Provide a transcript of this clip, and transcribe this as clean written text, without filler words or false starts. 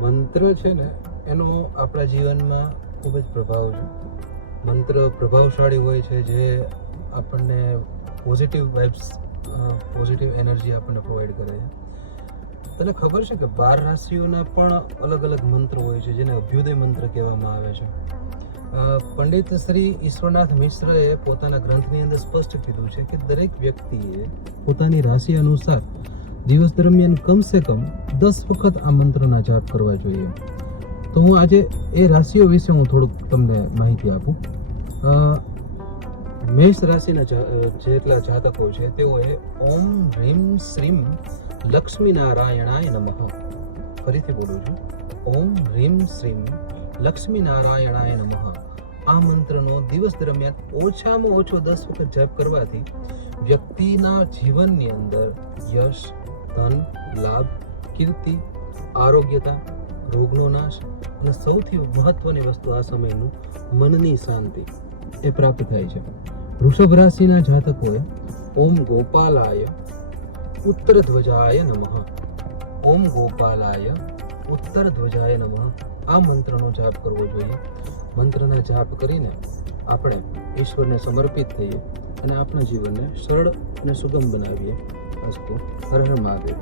મંત્ર છે ને એનો આપણા જીવનમાં ખૂબ જ પ્રભાવ છે. મંત્ર પ્રભાવશાળી હોય છે, જે આપણને પોઝિટિવ વાઇબ્સ, પોઝિટિવ એનર્જી આપણને પ્રોવાઈડ કરે છે. તને ખબર છે કે 12 રાશિઓના પણ અલગ અલગ મંત્ર હોય છે, જેને અભ્યુદય મંત્ર કહેવામાં આવે છે. પંડિત શ્રી ઈશ્વરનાથ મિશ્રએ પોતાના ગ્રંથની અંદર સ્પષ્ટ કીધું છે કે દરેક વ્યક્તિએ પોતાની રાશિ અનુસાર દિવસ દરમિયાન કમસે કમ 10 વખત આ મંત્રના જાપ કરવા જોઈએ. તો હું આજે એ રાશિઓ વિશે થોડુંક તમને માહિતી આપું. મેષ રાશિના જેટલા જાતકો છે તેઓએ ઓમ હ્રીમ શ્રીમ લક્ષ્મીનારાયણાય નમઃ, ફરીથી બોલું છું, ઓમ હ્રીમ શ્રીમ લક્ષ્મીનારાયણાય નમઃ, આ મંત્રનો દિવસ દરમિયાન ઓછામાં ઓછો 10 વખત જાપ કરવાથી વ્યક્તિના જીવનની અંદર યશ, ધન, લાભ, કીર્તિ, આરોગ્યતા, રોગનો નાશ અને સૌથી મહત્વની વસ્તુ આ સમયનું મનની શાંતિ એ પ્રાપ્ત થાય છે. વૃષભ રાશિના જાતકોએ ઓમ ગોપાલાય ઉત્તર ધ્વજાય નમઃ, ઓમ ગોપાલાય ઉત્તર ધ્વજાય નમઃ, આ મંત્રનો જાપ કરવો જોઈએ. મંત્રના જાપ કરીને આપણે ઈશ્વરને સમર્પિત થઈએ અને આપણા જીવનને સરળ અને સુગમ બનાવીએ. અસ્તુ. હર હર મહાદેવ.